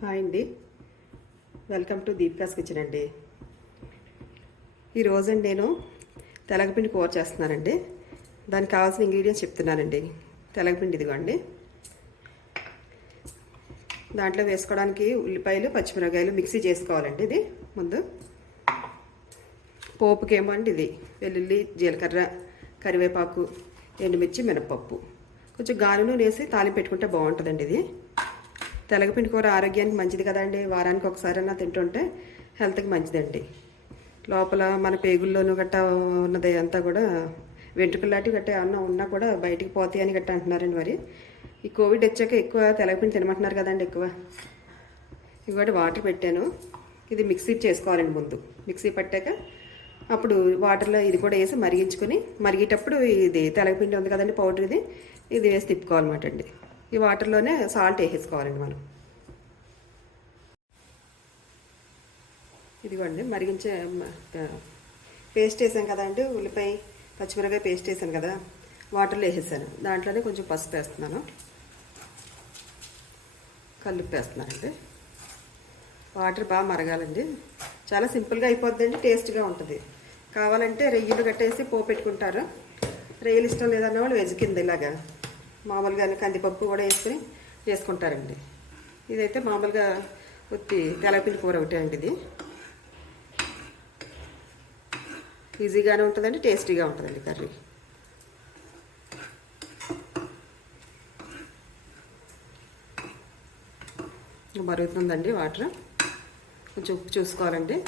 Hi అండి. Welcome to Deepika's kitchen అండి. ఈరోజండి నేను తెలగపిండి కూర చేస్తున్నానండి. దానికి కావాల్సిన ఇంగ్రీడియంట్స్ చెప్తున్నానండి. తెలగపిండి ఇదిగోండి. దాంట్లో వేసుకోవడానికి ఉల్లిపాయలు పచ్చిమిరపకాయలు మిక్సీ చేసుకోవాలండి ఇది ముందు. పోపుకేమో అండి ఇది. వెల్లుల్లి జీలకర్ర కరివేపాకు ఎండుమిర్చి మినపప్పు కొంచెం గాలి నూనె వేసి తాలింపు పెట్టుకుంటే బాగుంటుందండి ఇది. తెలగపిండి కూర ఆరోగ్యానికి మంచిది కదండి. వారానికి ఒకసారైనా తింటుంటే హెల్త్కి మంచిదండి. లోపల మన పేగుల్లోనూ గట్ట ఉన్నది అంతా కూడా వెంట్రుకలాంటివి గట్టా గట్ట ఏమన్నా ఉన్నా కూడా బయటికి పోతాయి అని గట్ట అంటున్నారండి మరి. ఈ కోవిడ్ వచ్చాక ఎక్కువ తెలగపిండి తినమంటున్నారు కదండి ఎక్కువ. ఇవాటి వాటర్ పెట్టాను. ఇది మిక్సీ చేసుకోవాలండి ముందు. మిక్సీ పట్టాక అప్పుడు వాటర్లో ఇది కూడా వేసి మరిగించుకొని మరిగేటప్పుడు ఇది తెలగపిండి ఉంది కదండి పౌడర్ ఇది ఇది వేసి తిప్పుకోవాలన్నమాట అండి. ఈ వాటర్లోనే సాల్ట్ వేసేసుకోవాలండి మనం. ఇదిగోండి మరిగించే పేస్ట్ వేసాం కదండి ఉల్లిపాయ పచ్చిమిరపకాయ పేస్ట్ వేసాను కదా వాటర్లో వేసేసాను. దాంట్లోనే కొంచెం పసుపు వేస్తున్నాను. కల్లుప్పు వేస్తున్నానండి. వాటర్ బాగా మరగాలండి. చాలా సింపుల్గా అయిపోద్దండి టేస్ట్గా ఉంటుంది. కావాలంటే రెయ్యలు కట్టేసి పో పెట్టుకుంటారు. రొయ్యలు ఇష్టం లేదన్న వాళ్ళు వెజ్ కింద ఇలాగా మామూలుగా కందిపప్పు కూడా వేసుకుని చేసుకుంటారండి. ఇదైతే మామూలుగా ఉత్తి తెలపిండి కూర ఒకటే అండి ఇది. ఈజీగానే ఉంటుందండి టేస్టీగా ఉంటుందండి కర్రీ. మరుగుతుందండి వాటర్. కొంచెం ఉప్పు చూసుకోవాలండి.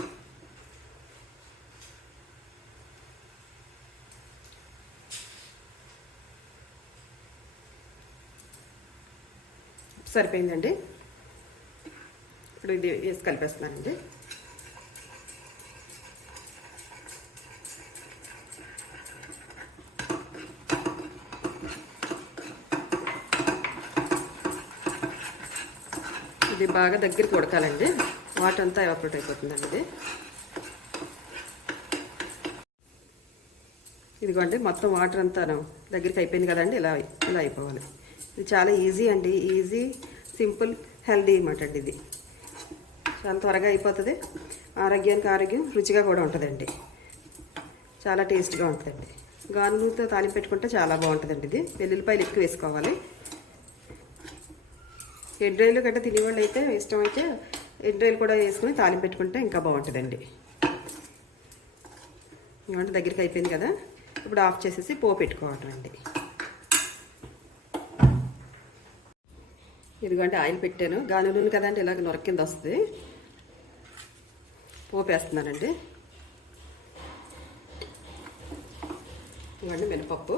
సరిపోయిందండి. ఇప్పుడు ఇది వేసి కలిపేస్తున్నానండి. ఇది బాగా దగ్గరికి ఉడకాలండి. వాటర్ అంతా ఎవాపరేట్ అయిపోతుందండి ఇది. ఇదిగోండి మొత్తం వాటర్ అంతా దగ్గరికి అయిపోయింది కదండి ఇలా ఇలా అయిపోవాలి. ఇది చాలా ఈజీ అండి. ఈజీ సింపుల్ హెల్దీ అనమాట అండి ఇది. చాలా త్వరగా అయిపోతుంది. ఆరోగ్యానికి ఆరోగ్యం రుచిగా కూడా ఉంటుందండి. చాలా టేస్ట్గా ఉంటుందండి. గానుగులతో తాలింపు పెట్టుకుంటే చాలా బాగుంటుందండి ఇది. వెల్లుల్లిపాయలు ఎక్కువ వేసుకోవాలి. ఎండ్రాయిలు గట్రా తినేవాళ్ళు అయితే ఇష్టమైతే ఎండ్రాయిలు కూడా వేసుకుని తాలింపు పెట్టుకుంటే ఇంకా బాగుంటుందండి. ఇవంటే దగ్గరికి అయిపోయింది కదా. ఇప్పుడు ఆఫ్ చేసేసి పో పెట్టుకోవటండి ఇదిగోండి ఆయిల్ పెట్టాను. గాని నూనె కదండి ఇలాగ నొర కింద వస్తుంది. పోపు వేస్తున్నానండి ఇవ్వండి మినపప్పు.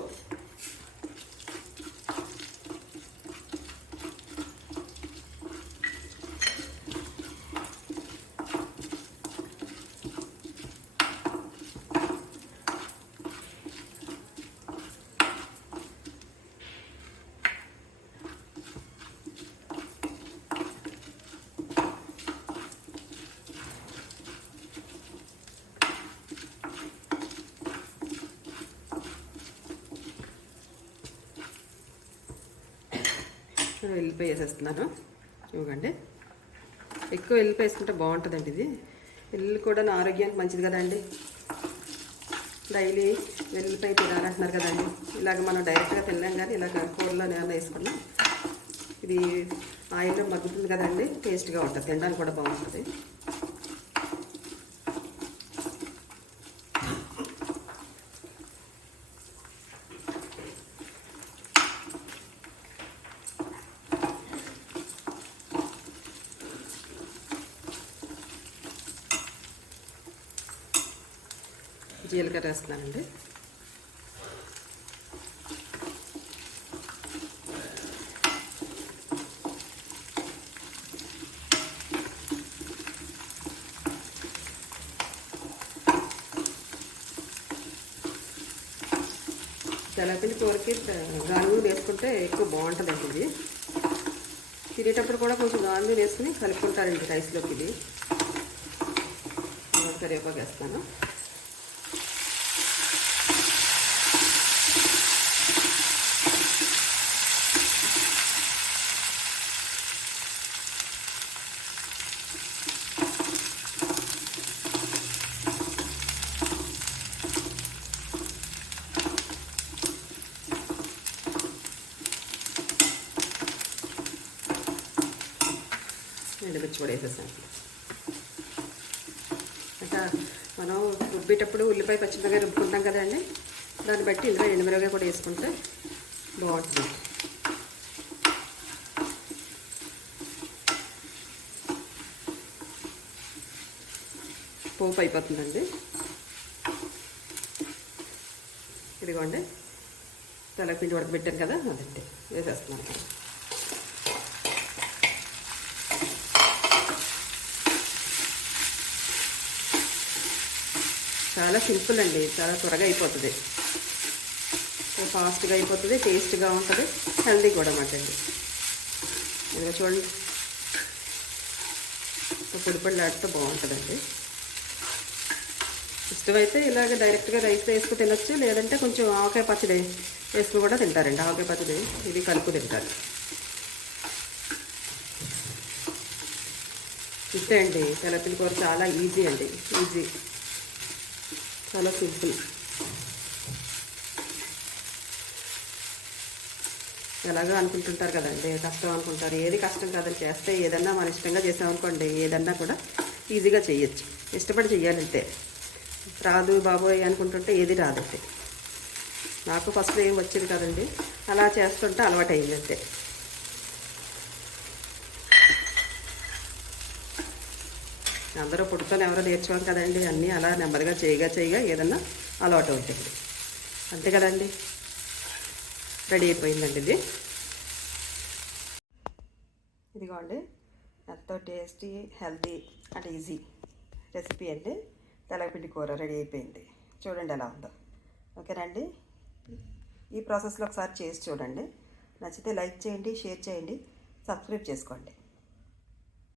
వెల్లిపాయ వేసేస్తున్నాను. ఇవ్వండి. ఎక్కువ వెళ్ళిపోయి వేసుకుంటే బాగుంటుందండి ఇది. వెళ్ళి కూడా నా ఆరోగ్యానికి మంచిది కదండి. డైలీ వెల్లుల్లిపాయ తినాలంటున్నారు కదండి. ఇలాగ మనం డైరెక్ట్గా తినలేం కానీ ఇలాగ కూరలో నేను వేసుకున్నాం. ఇది ఆయిల్లో మగ్గుతుంది కదండి. టేస్ట్గా ఉంటుంది. తినడానికి కూడా బాగుంటుంది. జీలకర్ర వేస్తున్నానండి. తెల్లపిండి కూరకి గానుగులు వేసుకుంటే ఎక్కువ బాగుంటుందండి ఇది. తినేటప్పుడు కూడా కొంచెం గానుగులు వేసుకుని కలుపుకుంటారండి రైస్లోకి ఇది. కరివేపాకు వేస్తాను. ఎండుమిర్చి కూడా వేసేసాను. ఇంకా మనం రుబ్బేటప్పుడు ఉల్లిపాయ పచ్చిమిరపకాయ రుబ్బుకుంటాం కదండి దాన్ని బట్టి ఇందులో ఎండుమిరపకాయ కూడా వేసుకుంటే బాగుంటుంది. పోపు అయిపోతుందండి. ఇదిగోండి. తెల్లపిండి ఉడకబెట్టాను కదా అదండి. వేసేస్తున్నాను. చాలా సింపుల్ అండి. చాలా త్వరగా అయిపోతుంది. ఫాస్ట్గా అయిపోతుంది టేస్ట్గా ఉంటుంది హెల్దీ కూడా అన్నమాట అండి ఇదిగో చూడండి. పొడి పొడిలాడితే బాగుంటుందండి. ఇష్టమైతే ఇలాగ డైరెక్ట్గా రైస్ వేసుకుని తినొచ్చు లేదంటే కొంచెం ఆవకాయ పచ్చడి వేసుకుని కూడా తింటారండి. ఆవకాయ పచ్చడి ఇది కలుపు తింటారు. ఇంతే అండి తెల్లపిల్లి కూర చాలా ఈజీ అండి. ఈజీ. చాలా సింపుల్. ఎలాగో అనుకుంటుంటారు కదండి కష్టం అనుకుంటారు. ఏది కష్టం కాదని చేస్తే ఏదన్నా మన ఇష్టంగా చేసామనుకోండి ఏదన్నా కూడా ఈజీగా చేయొచ్చు ఇష్టపడి చేయాలంటే రాదు బాబోయ్ అనుకుంటుంటే ఏది రాదంటే నాకు ఫస్ట్ ఏం వచ్చేది కదండి. అలా చేస్తుంటే అలవాటు అయింది అందరూ పుట్టుకొని ఎవరో నేర్చుకోం కదండి. అన్నీ అలా నెమ్మదిగా చేయగా చేయగా ఏదన్నా అలవాటు అవుతుంది. అంతే కదండి. రెడీ అయిపోయిందండి ఇది. ఇదిగోండి. ఎంతో tasty healthy and easy recipe అండి. తెల్లపిండి కూర రెడీ అయిపోయింది. చూడండి ఎలా ఉందో. ఓకేనండి ఈ ప్రాసెస్లో ఒకసారి చేసి చూడండి. నచ్చితే లైక్ చేయండి షేర్ చేయండి సబ్స్క్రైబ్ చేసుకోండి.